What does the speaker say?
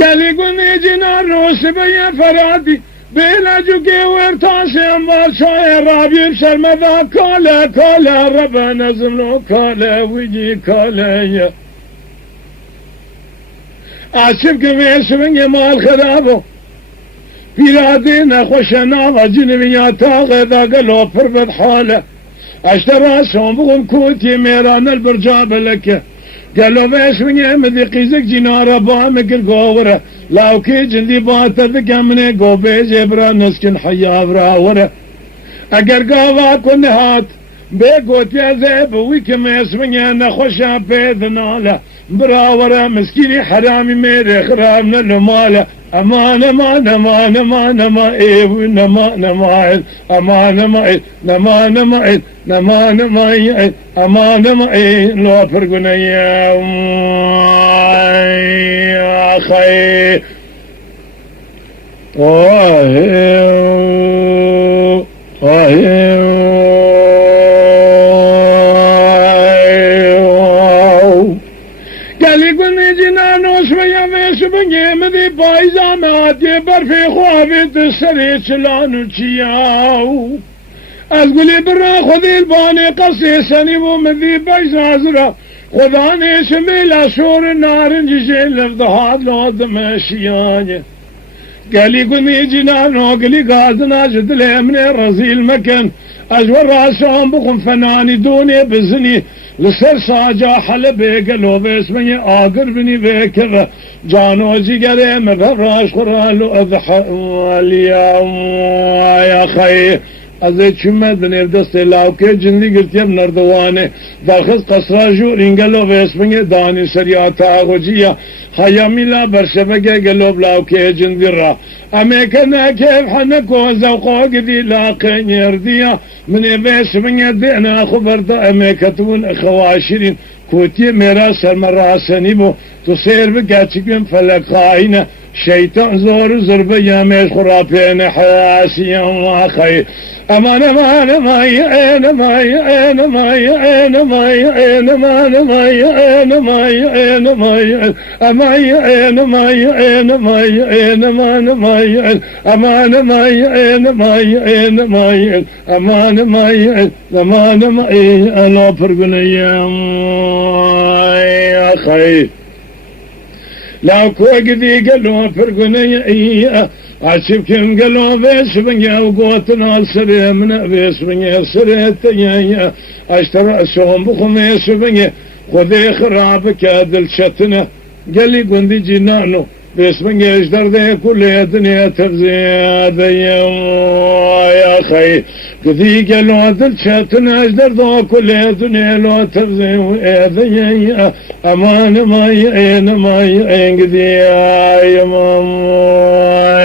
قال يقولني جنا الروس بيا فرادي بلا جوكي ورتاسي امبال شوية رابي بشر مذا كولا كولا ربا نزملو كولا ويجي كولا عشب كميش من يمال خرابو بلادنا خوشنا وجنبيا تاغي ذا قلو فربت حاله اشترى سوم بغم كوتي ميران البرجاب لك قالوا بيش من يمدي قيزك جنارة بامك القوورة لاو كي جندي باتا ذكامني قو بيجي برا نسكن حيا برا ورا اگر قاوا كن هات بيقوت يا زيب ويكم اسمني انا خوشا بيدنالا برا ورا مسكيني حرامي ميري خرامنا المالا امان امان امان امان امان ايوه نمان امان امان امان نمان امان نمان امان امان امان لو فرقنا يا اخي قال يقولني جنانو شوية ميش بنجيمدي بايزاناتي برفي خوابي تسري شلانو تشياو أقولي برا خذي الباني قصي سني ومذي بايزازرا خذاني شميل شور النار جيجي لفضهاد لو دمشياني قال يقولني جنانو قلي قادنا جدلي من الرزيل مكان أجور راسهم بخم فناني دوني بزني لسر ساجا حلبي قالوا باسمي آقر بني بكذا جانو جيقري مفراش قرالو اضحى اليوم يا خي ازيد شمدني الدستي لاوكي جندي قلت يا ابن اردواني داخل قصرا جورين قالوا باسمي داني سرياتا غجية خيامي لا برشبكي قالوا بلاوكي جندي را اميكنا كيف حنكو زوقو قدي لاقين يرديا من باسمي دينا خبرت اميكتون خواشرين كوتي ميراس المراسني بو تصير بقاتكم فلك خاينة شيطان زور زربة ياميش خرابين حاسيا واخي امان امان ماي عين ماي عين ماي عين ماي عين مان ماي عين ماي عين ماي ماي عين ماي عين ماي عين مان ماي عين امان ماي عين ماي عين ماي عين امان ماي عين امان ماي انا فرقني يا اخي لو كوقدي قالوا فرقني ايه عشبكم قالوا بيس بنيا وقوتنا السرية من بيس بنيا السرية تنيا اشترى سوم بخميس بنيا خذي خرابك ادل شتنا قال لي قندي جنانو بيس بنيا اجدر ذي كل الدنيا تفزيد يا خي كذي قالوا ادل شتنا اجدر ذو كل الدنيا لو تفزيد امان ما يعين ما يعين قذي يا ماما